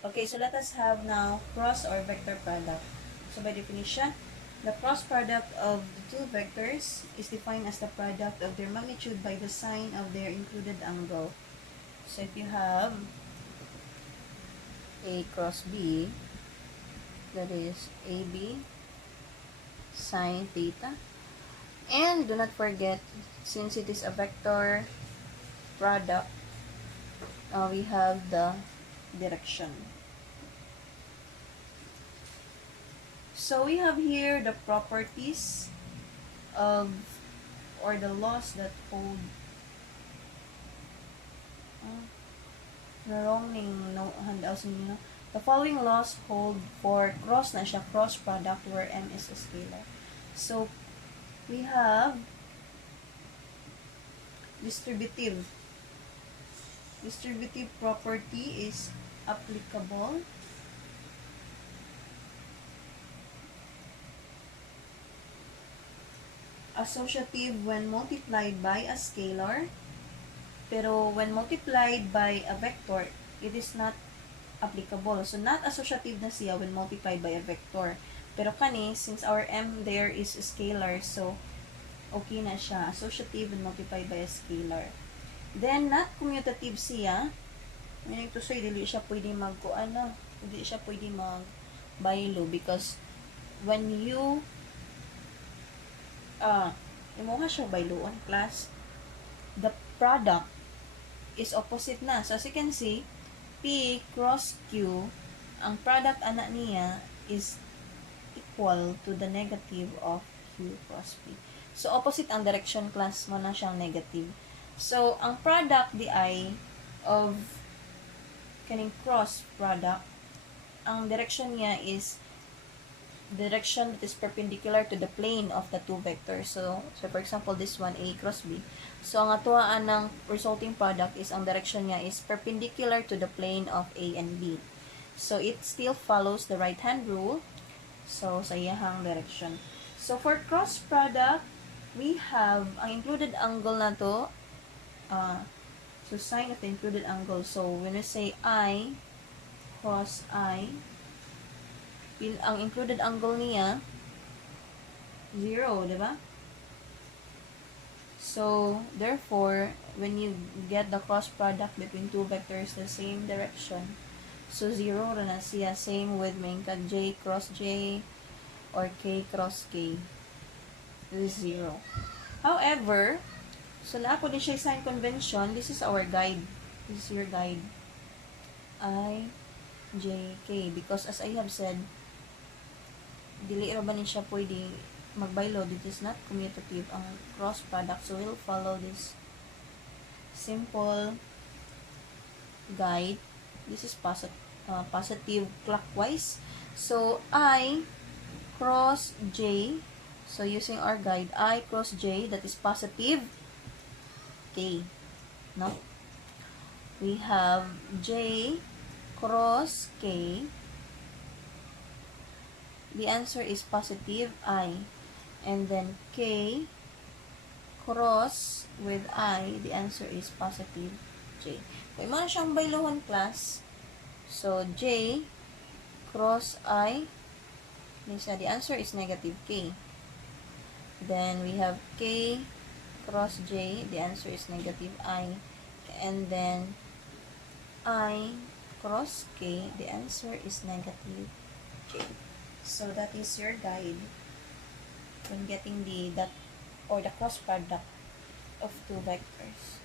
Okay, so let us have now cross or vector product. So by definition, the cross product of the two vectors is defined as the product of their magnitude by the sine of their included angle. So if you have A cross B, that is AB sine theta. And do not forget, since it is a vector product, we have the direction. So we have here the properties of, or the laws that hold, no handouts ninyo. The following laws hold for cross na siya, cross product where M is a scalar. So we have distributive. Distributive property is applicable associative when multiplied by a scalar, pero when multiplied by a vector, it is not applicable. So, not associative na siya when multiplied by a vector. Pero kani, since our M there is a scalar, so, okay na siya. Associative when multiplied by a scalar. Then, not commutative siya. Meaning to say, dili siya pwede hindi siya pwede mag-baylo because when you imuha siya bayloon class, the product is opposite na. So, as you can see, P cross Q, ang product anak niya is equal to the negative of Q cross P. So, opposite ang direction class mo na siyang negative. So, ang product di ay of kaning cross product, ang direction niya is direction that is perpendicular to the plane of the two vectors. So for example, this one, A cross B. So, ang atuaan ng resulting product is, ang direction niya is perpendicular to the plane of A and B. So, it still follows the right-hand rule. So, sa iyahang direction. So, for cross product, we have, ang included angle na to, so, sine of the included angle. So, when we say I cross I, ang included angle niya 0, di ba? So, therefore, when you get the cross product between two vectors the same direction, so 0 na siya. Same with kag J cross J or K cross K. This is 0. However, so na ako din siya sign convention. This is our guide. This is your guide. I, J, K. Because as I have said, dili ra ba ni siya pwede magbaylo. This is not commutative ang cross product. So, we'll follow this simple guide. This is positive clockwise. So, I cross J. So, using our guide, I cross J, that is positive K. No? We have J cross K. The answer is positive I. And then K cross with I, the answer is positive J. Kung mo na siyang bayluhan class, so J cross I, the answer is negative K. Then we have K cross J, the answer is negative I. And then I cross K, the answer is negative J. So, that is your guide when getting the cross product of two vectors.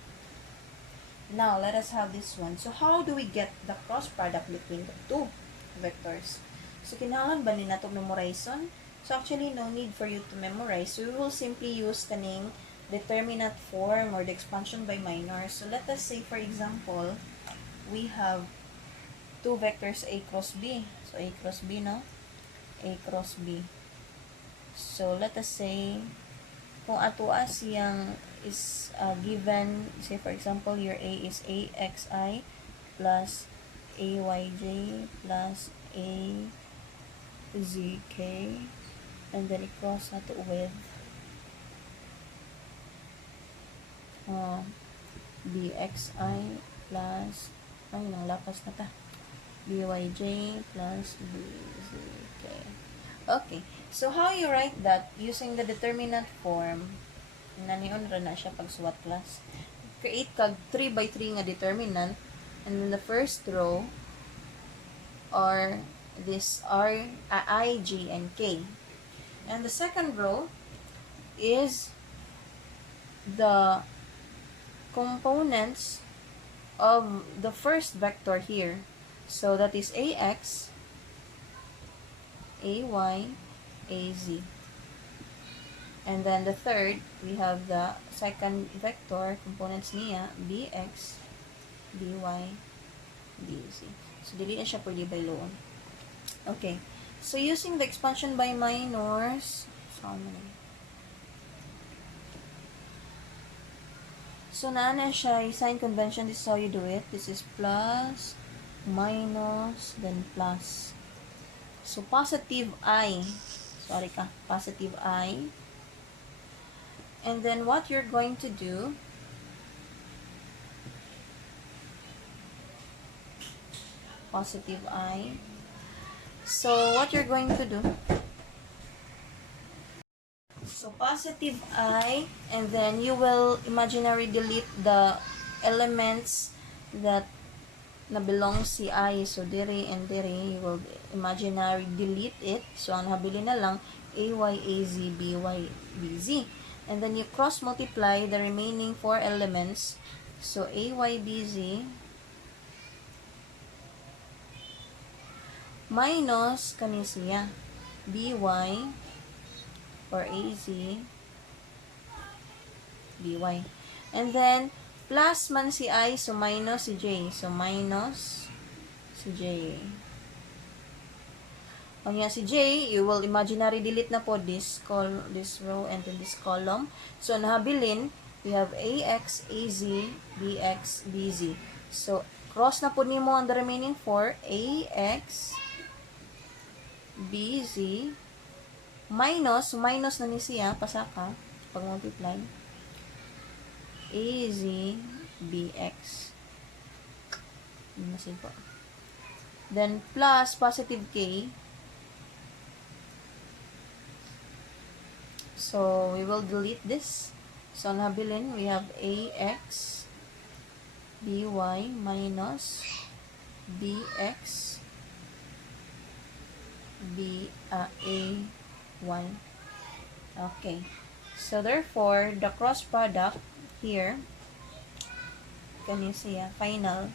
Now, let us have this one. So, how do we get the cross product between the two vectors? So, kinahanglan ba ni nato memorization? So, actually, no need for you to memorize. So, we will simply use kaning determinate form or the expansion by minor. So, let us say, for example, we have two vectors A cross B. So, A cross B, no? A cross B. So, let us say, kung atoa siyang is given, say for example, your A is AXI plus AYJ plus AZK, and then i-cross na to with BXI plus, ay, nang lapas na ta. byj plus bzk. Okay. So, how you write that using the determinant form? Nanion ra na siya pag SWOT class. Create kag 3 by 3 nga determinant, and then the first row are this R, I, G, and K. And the second row is the components of the first vector here. So that is AX, AY, AZ. And then the third, we have the second vector, components niya, BX, BY, BZ. So, dili na siya pwede by loon. Okay. So, using the expansion by minors, so, na siya, sign convention, this is how you do it. This is plus, minus, then plus. So, positive I, positive I. And then, what you're going to do, positive I. So, what you're going to do, so positive I, and then you will imaginary delete the elements that na belongs si I. So, diri and diri, you will imaginary delete it. So, ang habili na lang, AY, AZ, BY, BZ. And then, you cross multiply the remaining 4 elements. So, AY, BZ, minus kani siya, BY, or AZ, BY. And then, plus man si I, so minus si J. So, minus si J. Ang yan si J, you will imaginary delete na po this row and then this column. So, nahabilin, we have AX, AZ, BX, BZ. So, cross na po nimo ang the remaining 4, AX, BZ, minus na ni siya, pasaka, pag multiply, AZ, BX. Masin po. Then, plus positive K. So, we will delete this. So, nahabilin, we have AX, BY, minus BX, A1. Okay. So, therefore, the cross product here, kani siya, final,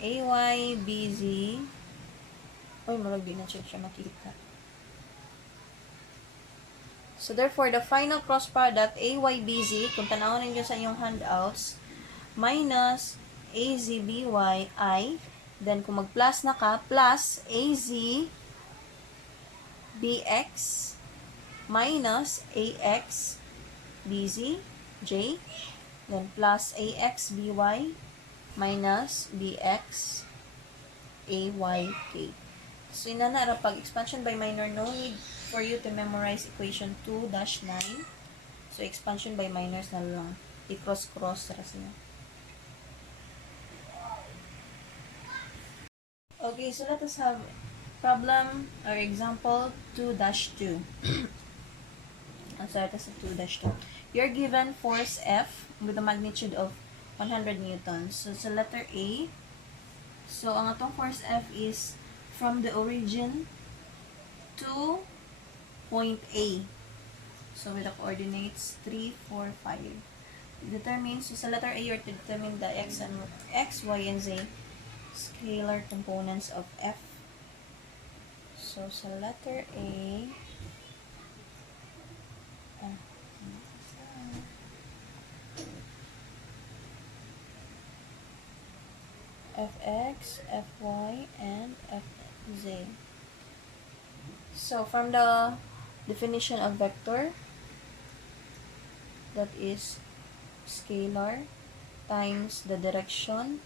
AY, BZ, marag di na siya makita. So, therefore, the final cross product, AYBZ, kung tanawin ninyo sa inyong handouts, minus AZBY, then kung mag-plus na ka, plus AZBX, minus AXBZ, J, then plus AXBY, minus BX, AYK. So, inanara pag expansion by minor, no need for you to memorize equation 2-9. So, expansion by minors na lang. I-cross-cross ra siya. Okay, so let us have problem or example 2-2. So, let us have 2-2. You're given force F with a magnitude of 100 newtons. So, sa letter A, so, ang atong force F is from the origin to point A. So, with the coordinates 3, 4, 5. Determine, so sa letter A, you're to determine the X, Y, and Z scalar components of F. So, sa letter A, Fx, Fy, and Fz. So, from the definition of vector, that is scalar times the direction.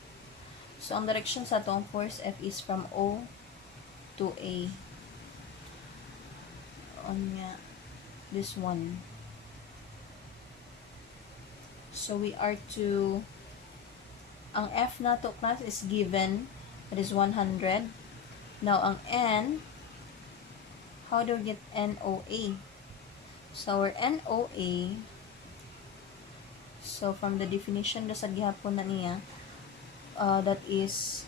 So, ang direction sa itong force F is from O to A. On nga, this one. So, we are to, ang F na to class is given, that is 100. Now, ang N, how do we get NOA? So, our NOA, so from the definition na sa gihapon na niya, that is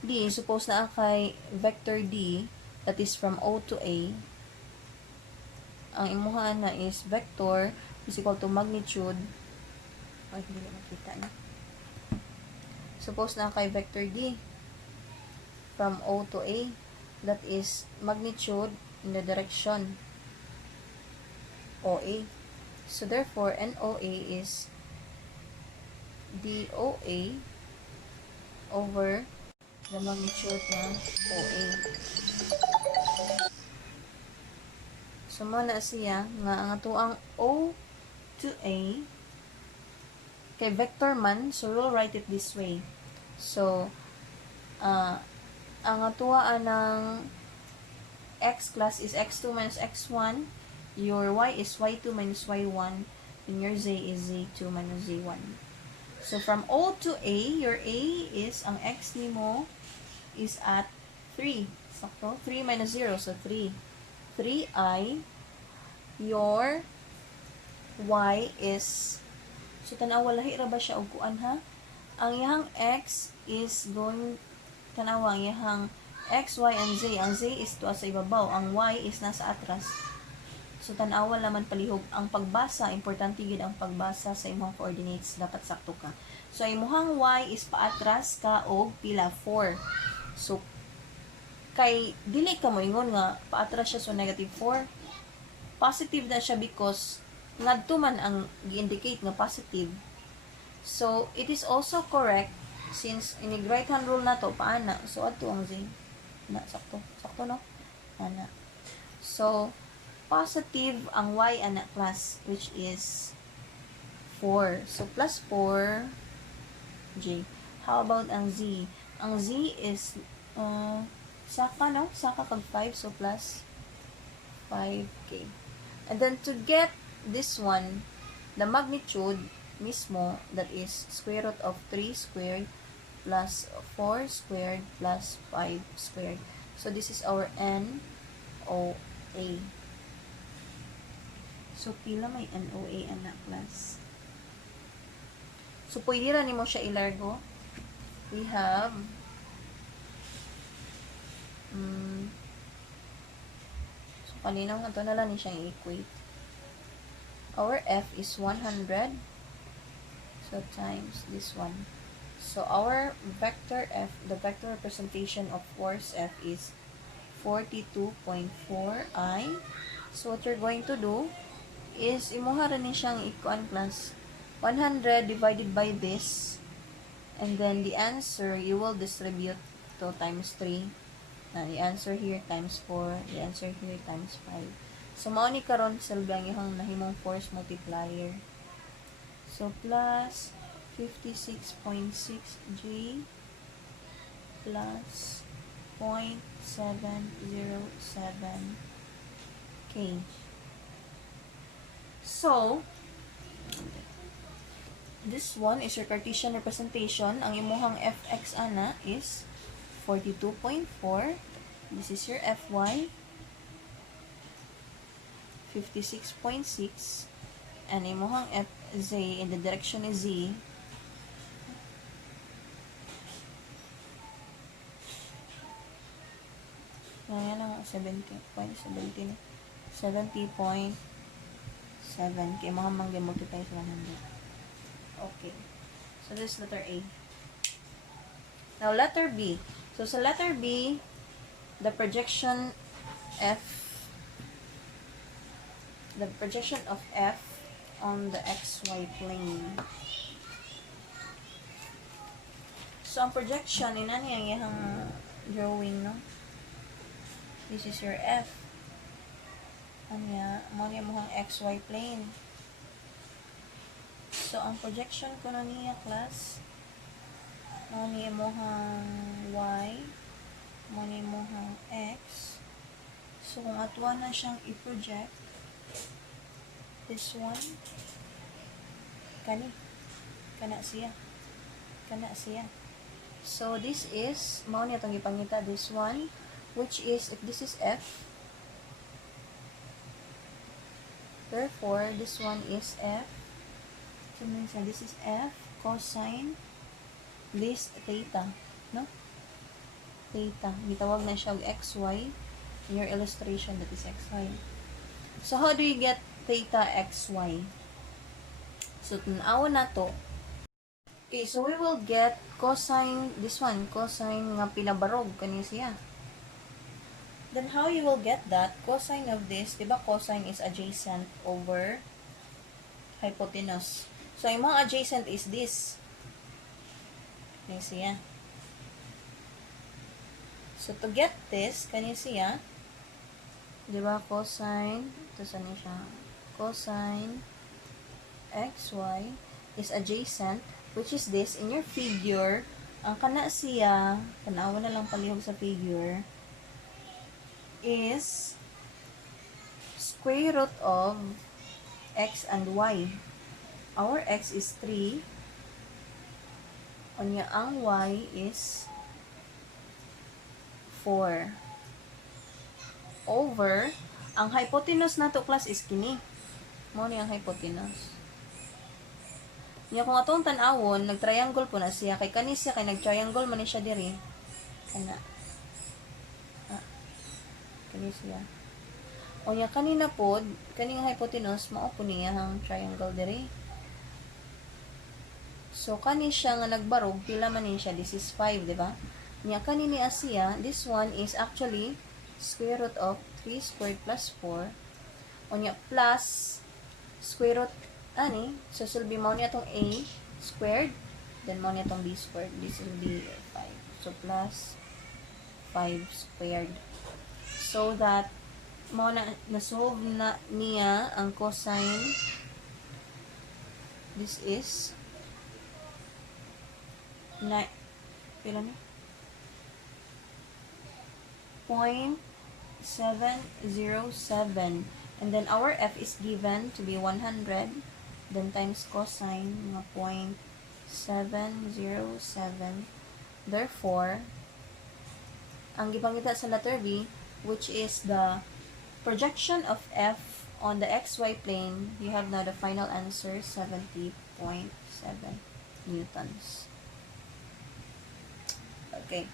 D, suppose na kay vector D, that is from O to A, ang imuhaan na is vector is equal to magnitude, hindi na makita na. Suppose na kay vector D, from O to A, that is magnitude in the direction OA. So, therefore, NOA is DOA over the magnitude ng OA. So, muna siya nga ang atuang O to A kay vector man, so we'll write it this way. So, ang atuaan ng x class is x2 minus x1, your y is y2 minus y1, and your z is z2 minus z1. So, from O to A, your A is, ang x nimo is at 3. Sakto? 3 minus 0, so 3. 3i, your y is, so tanawa, lahi ra ba siya og kuan ha? Ang iyang x is going, tanawa, ang iyang x, y, and z. Ang z is tuwa sa ibabaw. Ang y is nasa atras. So, tanawa laman palihog. Ang pagbasa, importante gid ang pagbasa sa imong coordinates. Dapat sakto ka. So, imong y is paatras ka og pila 4. So, kay dili ka mo ingon nga paatras siya, so negative 4. Positive na siya because ngadto man ang gi-indicate nga positive. So, it is also correct since inig right hand rule na to, paana. So, ato ang z. Na, sakto. Sakto, no? Ana. So, positive ang y anak class, which is 4. So, plus 4, j. How about ang z? Ang z is, saka, no? Saka kag 5, so plus 5k. And then, to get this one, the magnitude mismo, that is square root of 3 squared plus 4 squared plus 5 squared. So, this is our NOA. So, pila may NOA anak class? So, pwede rin mo siya ilargo. We have so, kanina nga ito na lang siyang i-equate. Our F is 100. So, times this one. So, our vector F, the vector representation of force F is 42.4i. So, what you're going to do is, imuha rin siyang ikuan class. 100 divided by this. And then, the answer, you will distribute to times 3. Now, the answer here times 4. The answer here times 5. So, mauni karon silbang yung nahimong force multiplier. So, plus 56.6 J plus 0.707 K. So, this one is your Cartesian representation. Ang imuhang fx ana is 42.4. This is your fy, 56.6. And imuhang fz in the direction is z. Yan ang 70.7. Kaya mga multiply sa 100. Okay. So, this is letter A. Now, letter B. So, sa letter B, the projection of F on the XY plane. So, ang projection, ina niya yung drawing, no? This is your F. Anya, mo yung XY plane. So, ang projection ko na niya, class, mo niya Y, mo niya X. So, kung atwa na siyang i-project, this one, kana siya. So, this is, mao niya itong ipangita, this one, which is, if this is F, therefore, this one is F, so means this is F, cosine, this theta, no? Theta. Gitawag na siya XY in your illustration, that is XY. So, how do you get theta XY? So, tanawa na to. Okay, so we will get cosine, this one, cosine nga pinabarog, kani siya. Then, how you will get that? Cosine of this, diba cosine is adjacent over hypotenuse. So, yung mga adjacent is this. Kani siya. So, to get this, kani siya, diba cosine, ito saan siya, cosine xy is adjacent, which is this, in your figure, ang kana siya, tanawa na lang palihog sa figure, is square root of x and y. Our x is 3, onya ang y is 4, over, ang hypotenuse nato class is kini. Mo ni ang hypotenuse. Nya kung atong tan-awon, nag-triangle po na siya, kay kani siya, kay nag-triangle man ni siya diri. Kana. Kani siya. O nya kanina po, kaning hypotenuse, mao po niya ang triangle diri. So, kani siya nga nagbarog, pila man ni siya, this is 5, di ba? Nya kanini siya, this one is actually square root of 3 squared plus 4. O nya plus square root ani, so sulbi mo niya itong a squared, then mo niya itong b squared. This will be 5. So, plus 5 squared. So that, mo na-solve na niya ang cosine. This is, pila ni? 0.707. And then, our f is given to be 100. Then times cosine mga 0.707. Therefore, ang gipangita sa letter B, which is the projection of F on the XY plane, you have now the final answer, 70.7 newtons. Okay.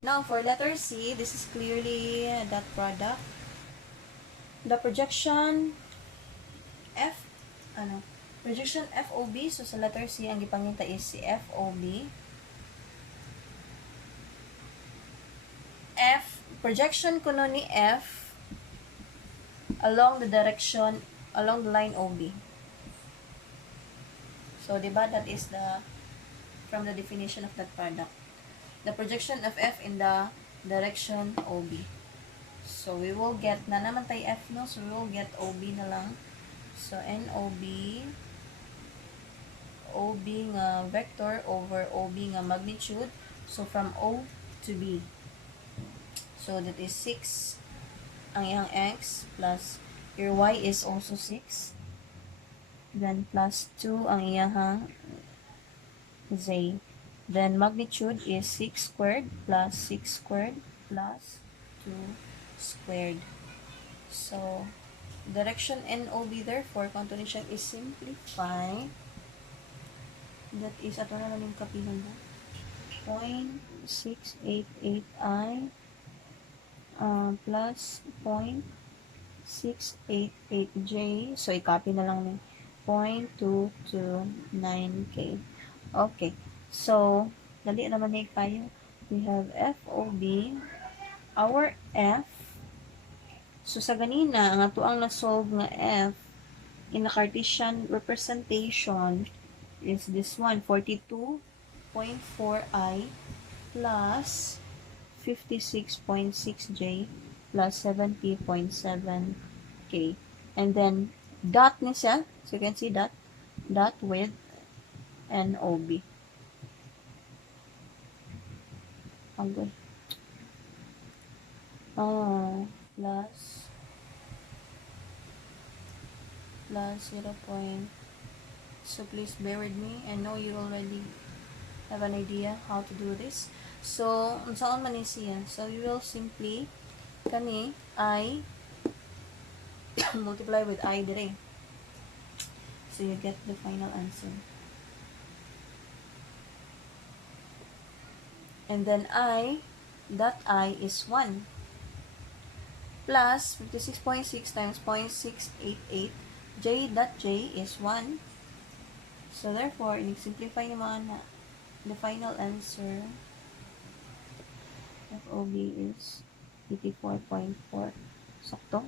Now, for letter C, this is clearly that product. The projection projection FOB, so sa letter C, ang gipangita is si FOB. Projection kuno ni F along the line OB. So, diba, that is from the definition of that product. The projection of F in the direction OB. So, we will get, na naman tayo F, no? So, we will get OB na lang. So, NOB, OB nga vector over OB nga magnitude. So, from O to B. So, that is 6 ang iyang X plus your Y is also 6. Then, plus 2 ang iyang Z. Then, magnitude is 6 squared plus 6 squared plus 2 squared. So, direction NOB therefore, kung ito siya is simplify. That is, ato na lang yung kapihan mo. 0.688I plus 0.688J. So, i-copy na lang ni 0.229K. Okay. So, dali naman na kayo. We have FOB. Our F. So, sa ganina, ang ato ang na-solve nga F in a Cartesian representation is this one, 42.4I plus 56.6J plus 70.7K. And then, dot ni siya. So, you can see dot with NOB. Okay. Plus 0.707 So please bear with me. I know you already have an idea how to do this. So, saan man siya? So, you will simply kani I multiply with I dire. So, you get the final answer. And then dot I is 1 plus 56.6 times 0.688. J dot J is 1. So, therefore, i-simplify naman na the final answer of OB is 84.4. Sakto.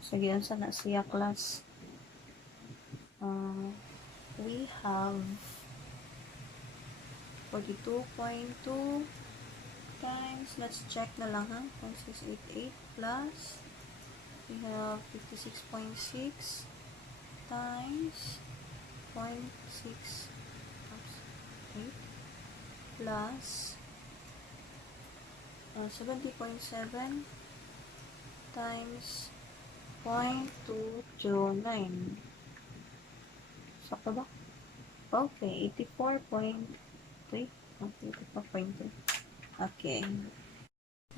So, yan sa na siya class. We have 42.2 times, let's check na lang ha, 0.688 plus, we have 56.6 times 0.688 plus 70.7 times 0.209. Sakto ba? Okay, 84.3. Okay, 84.2. Okay.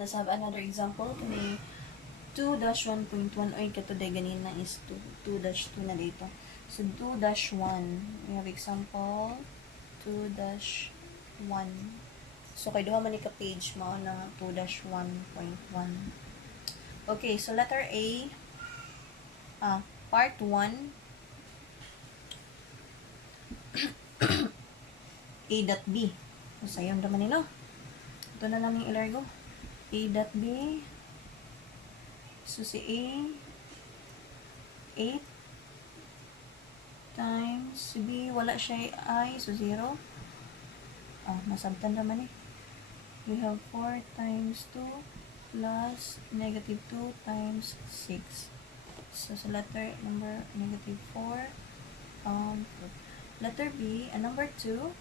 Let's have another example. Kani 2-1.1 oy katoday ganina is 2-2 na dito. So 2-1, we have example 2-1. So kay duha man ni ka page mo na 2-1.1. Okay, so letter A, part 1, A dot B. So sayang naman nino. Ito na lang yung ilargo. A dot B. So si A 8 times si B wala siya I, so 0. Nasabtan naman eh. We have 4 times 2 plus negative 2 times 6. So sa letter number negative 4. Letter B, number 2,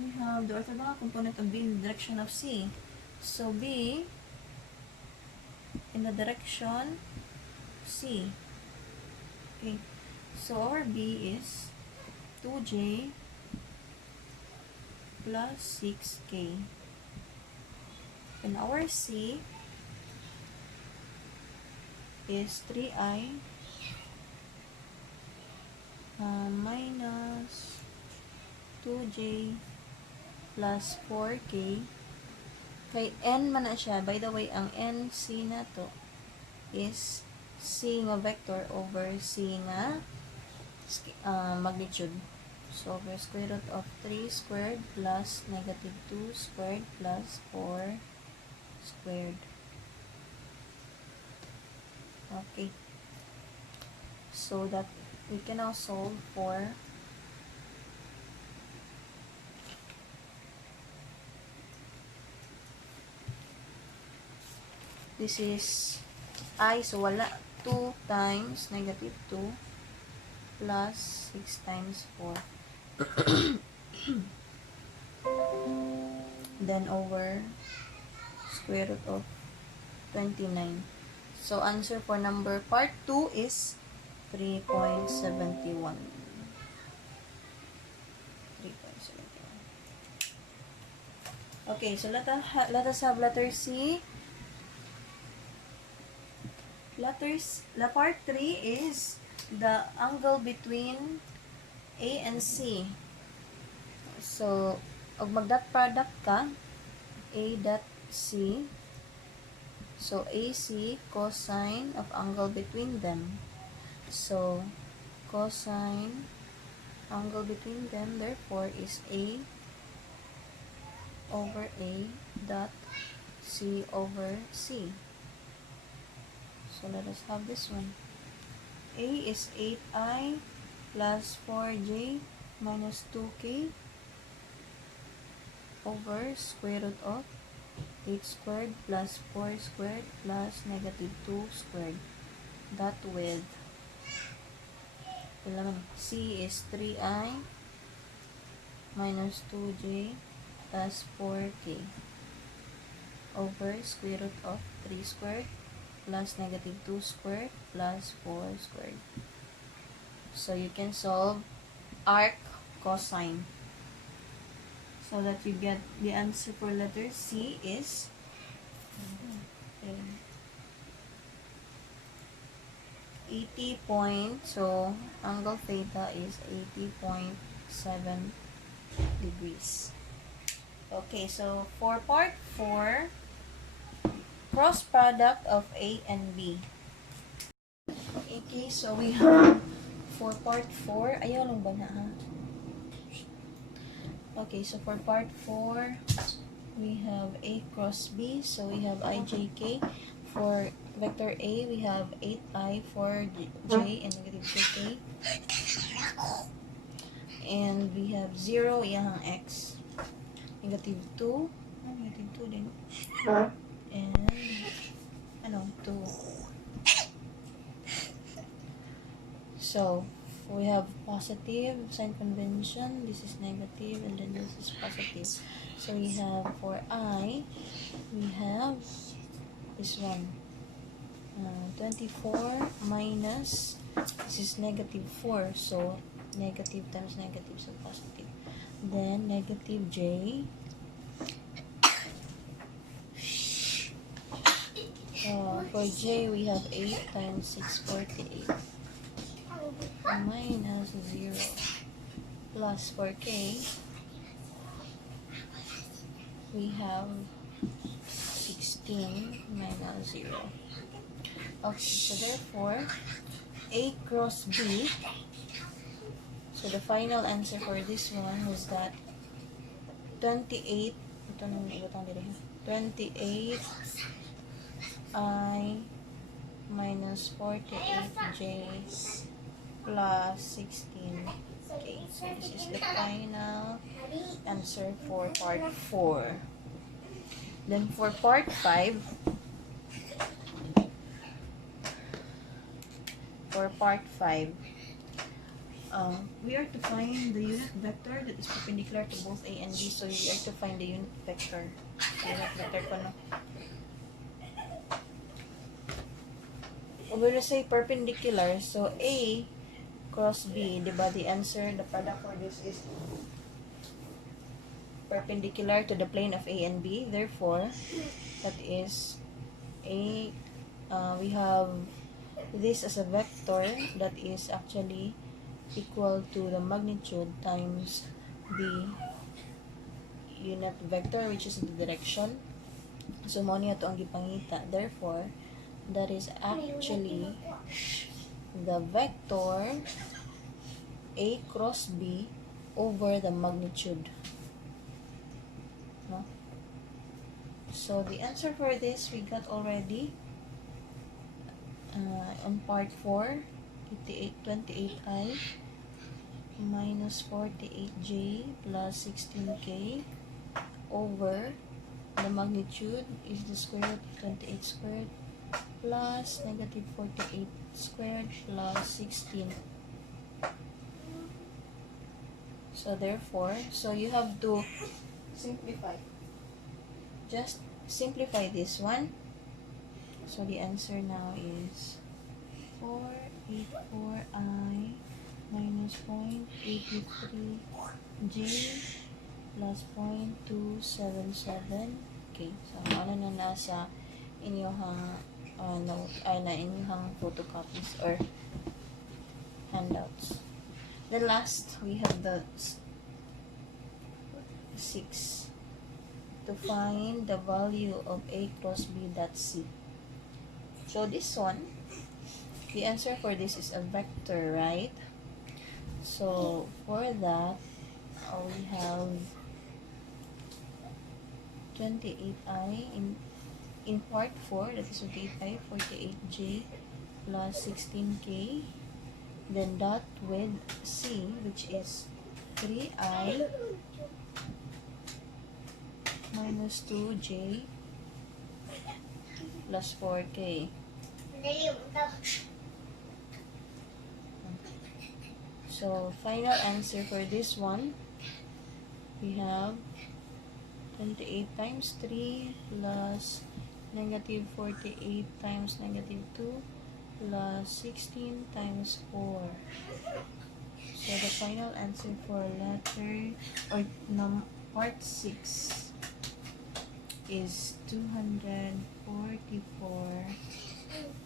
we have the orthogonal component of B in the direction of C. So B in the direction C. Okay. So our B is 2J plus 6K. And our C is 3I minus 2J plus 4K. Kay N man na siya. By the way, ang NC na to is C nga vector over C nga magnitude. So, over square root of 3 squared plus negative 2 squared plus 4 squared. Okay. So, that we can now solve for this is I, so wala 2 times negative 2 plus 6 times 4. Then over square root of 29. So answer for number part 2 is 3.71. 3.71. Okay, so let us have letter C. La part 3 is the angle between A and C. So, og mag-dot product ka, A dot C. So, AC, cosine of angle between them. So, cosine angle between them, therefore, is A over A dot C over C. So, let us have this one. A is 8I plus 4J minus 2K over square root of 8 squared plus 4 squared plus negative 2 squared. That with C is 3I minus 2J plus 4K over square root of 3 squared plus negative 2 squared plus 4 squared. So you can solve arc cosine. So that you get the answer for letter C is 80 point. So angle theta is 80.7 degrees. Okay, so for part 4, cross product of A and B. Okay, so we have for part 4, ayaw lang ba na ha? Okay, so for part 4, we have A cross B, so we have IJK. For vector A, we have 8I for J and negative 2K. And we have 0, yang X. Negative 2. Negative 2 din. And, 2. So, we have positive sign convention. This is negative, and then this is positive. So, we have for I, we have this one. 24 minus, this is negative 4. So, negative times negative, so positive. Then, negative J. For J, we have 8 times 6, 48. Minus 0. Plus for K, we have 16 minus 0. Okay, so therefore, A cross B. So the final answer for this one was that 28. 28 I minus 48 J plus 16 K. So this is the final answer for part 4. Then for part 5, we are to find the unit vector that is perpendicular to both A and B. So we are to find the unit vector. Unit vector ko, no? We're going to say perpendicular. So A cross B, diba? The answer, the product for this is perpendicular to the plane of A and B. Therefore, that is A. We have this as a vector that is actually equal to the magnitude times the unit vector, which is the direction. So, mo niya ito ang gipangita. Therefore, that is actually the vector A cross B over the magnitude. No? So, the answer for this we got already on part 4, 28I minus 48J plus 16K over the magnitude is the square root of 28 squared plus negative 48 squared plus 16. So therefore, so you have to simplify. Just simplify this one. So the answer now is 484I minus 0.83J plus 0.277. Okay, so ano na nasa inyong note, na inyong photocopies or handouts. The last, we have the 6 to find the value of A cross B dot C. So this one, the answer for this is a vector, right? So for that, we have 28I in part 4, that is 28I, 48J plus 16K, then dot with C, which is 3I minus 2J plus 4K. So, final answer for this one, we have 28 times 3 plus Negative 48 times negative 2 plus 16 times 4. So the final answer for letter or part 6 is 244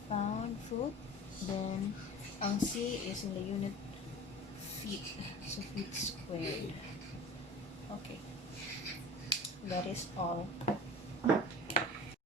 pound-foot. Then ang C is in the unit feet. So feet squared. Okay. That is all.